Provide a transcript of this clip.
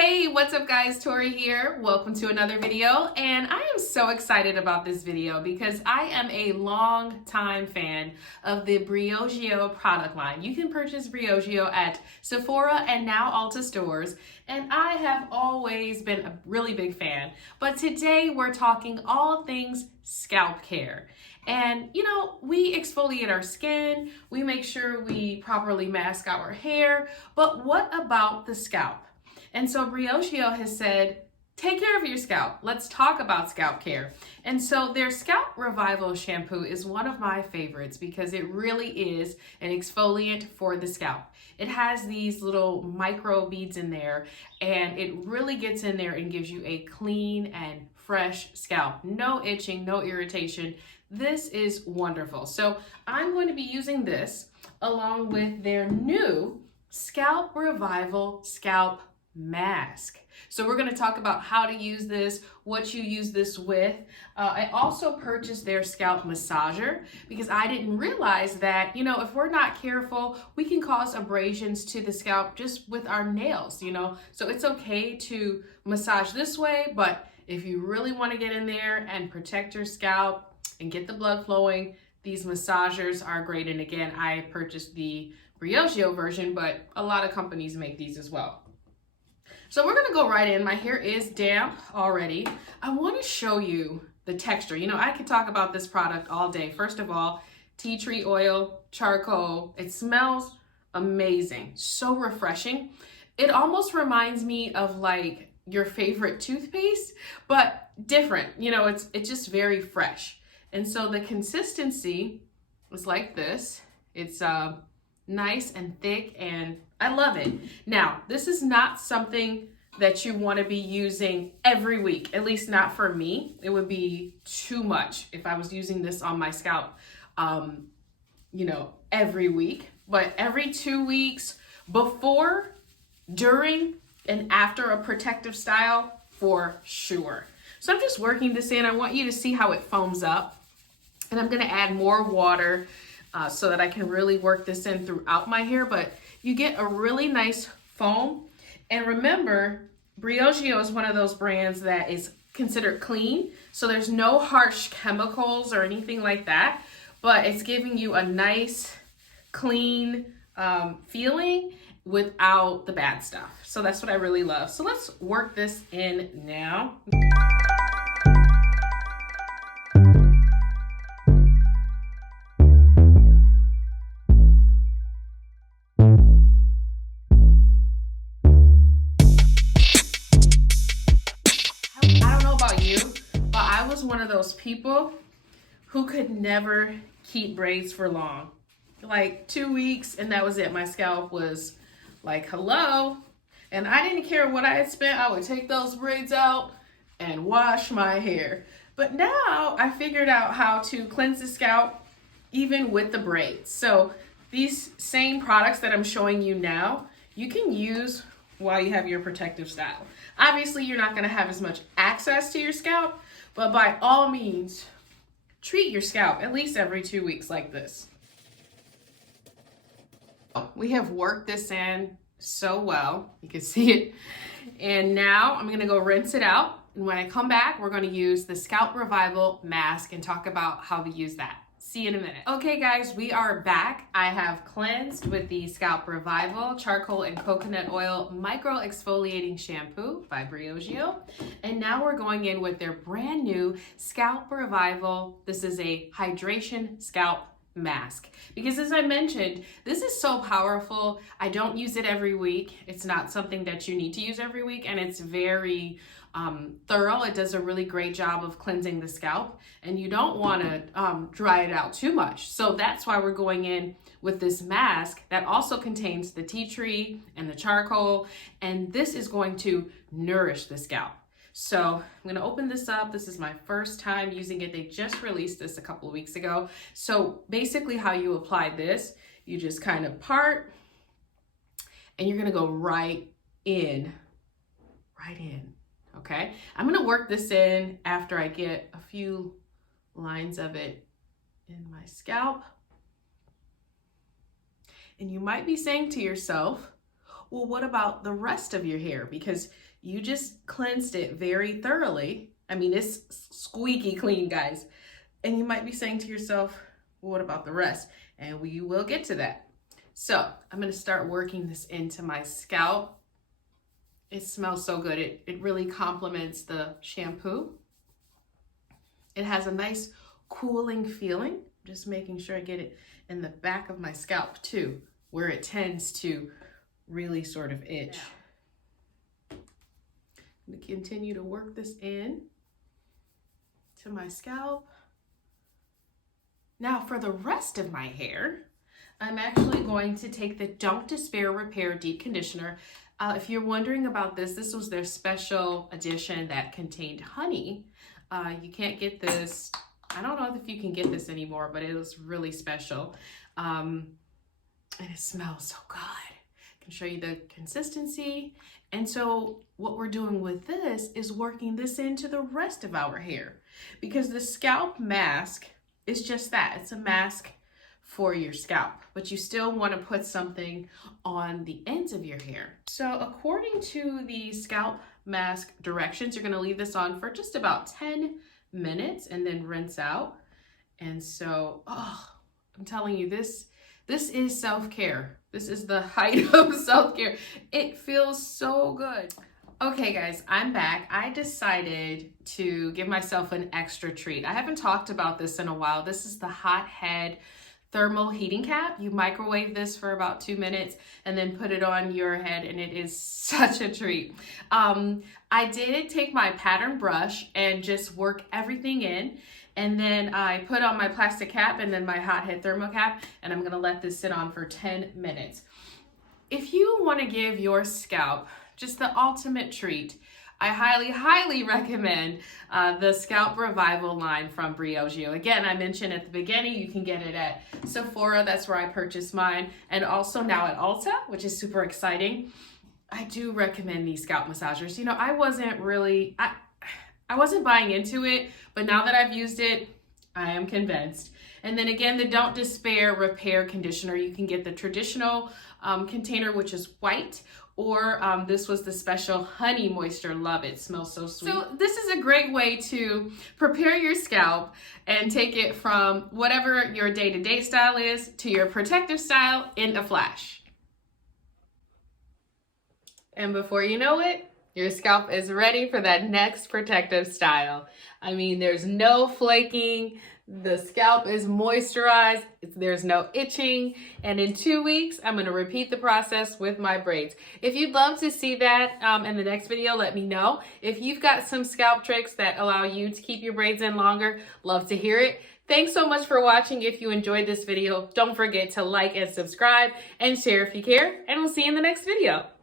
Hey, what's up guys? Tori here. Welcome to another video, and I am so excited about this video because I am a long time fan of the Briogeo product line. You can purchase Briogeo at Sephora and now Ulta stores, and I have always been a really big fan. But today we're talking all things scalp care. And you know, we exfoliate our skin, we make sure we properly mask our hair, but what about the scalp? And so Briogeo has said, take care of your scalp. Let's talk about scalp care. And so their Scalp Revival shampoo is one of my favorites because it really is an exfoliant for the scalp. It has these little micro beads in there, and it really gets in there and gives you a clean and fresh scalp. No itching, no irritation. This is wonderful. So I'm going to be using this along with their new Scalp Revival Scalp Mask. So we're going to talk about how to use this, what you use this with. I also purchased their Scalp Massager because I didn't realize that, you know, if we're not careful, we can cause abrasions to the scalp just with our nails, you know. So it's okay to massage this way, but if you really want to get in there and protect your scalp and get the blood flowing, these massagers are great. And again, I purchased the Briogeo version, but a lot of companies make these as well. So we're gonna go right in. My hair is damp already. I wanna show you the texture. You know, I could talk about this product all day. First of all, tea tree oil, charcoal. It smells amazing, so refreshing. It almost reminds me of like your favorite toothpaste, but different. You know, it's just very fresh. And so the consistency is like this. It's nice and thick, and I love it. Now, this is not something that you want to be using every week, at least not for me. It would be too much if I was using this on my scalp, you know, every week. But every 2 weeks, before, during, and after a protective style, for sure. So I'm just working this in. I want you to see how it foams up. And I'm going to add more water so that I can really work this in throughout my hair, but you get a really nice foam. And remember, Briogeo is one of those brands that is considered clean, so there's no harsh chemicals or anything like that, but it's giving you a nice, clean feeling without the bad stuff. So that's what I really love. So let's work this in now. One of those people who could never keep braids for long, like 2 weeks, and that was it. My scalp was like, hello. And I didn't care what I had spent. I would take those braids out and wash my hair. But now I figured out how to cleanse the scalp even with the braids. So these same products that I'm showing you now, you can use while you have your protective style. Obviously, you're not going to have as much access to your scalp, but by all means, treat your scalp at least every 2 weeks like this. We have worked this in so well. You can see it. And now I'm going to go rinse it out. And when I come back, we're going to use the Scalp Revival mask and talk about how to use that. See you in a minute. Okay guys, we are back. I have cleansed with the Scalp Revival Charcoal and Coconut Oil Micro Exfoliating Shampoo by Briogeo. And now we're going in with their brand new Scalp Revival. This is a hydration scalp mask. Because as I mentioned, this is so powerful. I don't use it every week. It's not something that you need to use every week, and it's very thorough. It does a really great job of cleansing the scalp, and you don't want to dry it out too much. So that's why we're going in with this mask that also contains the tea tree and the charcoal, and this is going to nourish the scalp. So I'm going to open this up. This is my first time using it. They just released this a couple of weeks ago. So basically how you apply this, you just kind of part, and you're going to go right in. Okay, I'm gonna work this in after I get a few lines of it in my scalp. And you might be saying to yourself, Well, what about the rest of your hair? Because you just cleansed it very thoroughly. I mean, it's squeaky clean, guys. And you might be saying to yourself, well, what about the rest? And we will get to that. So I'm gonna start working this into my scalp. It smells so good. It really complements the shampoo. It has a nice cooling feeling. Just making sure I get it in the back of my scalp too, where it tends to really sort of itch. I'm gonna continue to work this in to my scalp. Now for the rest of my hair, I'm actually going to take the Don't Despair Repair Deep Conditioner. If you're wondering about this, this was their special edition that contained honey. You can't get this, I don't know if you can get this anymore, but it was really special. And it smells so good. I can show you the consistency. And so what we're doing with this is working this into the rest of our hair, because the Scalp Mask is just that. It's a mask for your scalp, but you still want to put something on the ends of your hair. So according to the Scalp Mask directions, you're going to leave this on for just about 10 minutes and then rinse out. And so, I'm telling you, this is self-care. This is the height of self-care. It feels so good. Okay guys, I'm back. I decided to give myself an extra treat. I haven't talked about this in a while. This is the Hot Head thermal heating cap. You microwave this for about 2 minutes and then put it on your head, and it is such a treat. I did take my pattern brush and just work everything in, and then I put on my plastic cap and then my Hot Head thermal cap, and I'm gonna let this sit on for 10 minutes. If you wanna give your scalp just the ultimate treat, I highly recommend the Scalp Revival line from Briogeo. Again, I mentioned at the beginning, you can get it at Sephora. That's where I purchased mine. And also now at Ulta, which is super exciting. I do recommend these scalp massagers. You know, I wasn't buying into it, but now that I've used it, I am convinced. And then again, the Don't Despair Repair Conditioner. You can get the traditional container, which is white, or this was the special honey moisture. Love it. Smells so sweet. So this is a great way to prepare your scalp and take it from whatever your day-to-day style is to your protective style in a flash. And before you know it, your scalp is ready for that next protective style. I mean, there's no flaking. The scalp is moisturized, there's no itching, and in 2 weeks, I'm gonna repeat the process with my braids. If you'd love to see that in the next video, let me know. If you've got some scalp tricks that allow you to keep your braids in longer, love to hear it. Thanks so much for watching. If you enjoyed this video, don't forget to like and subscribe and share if you care, and we'll see you in the next video.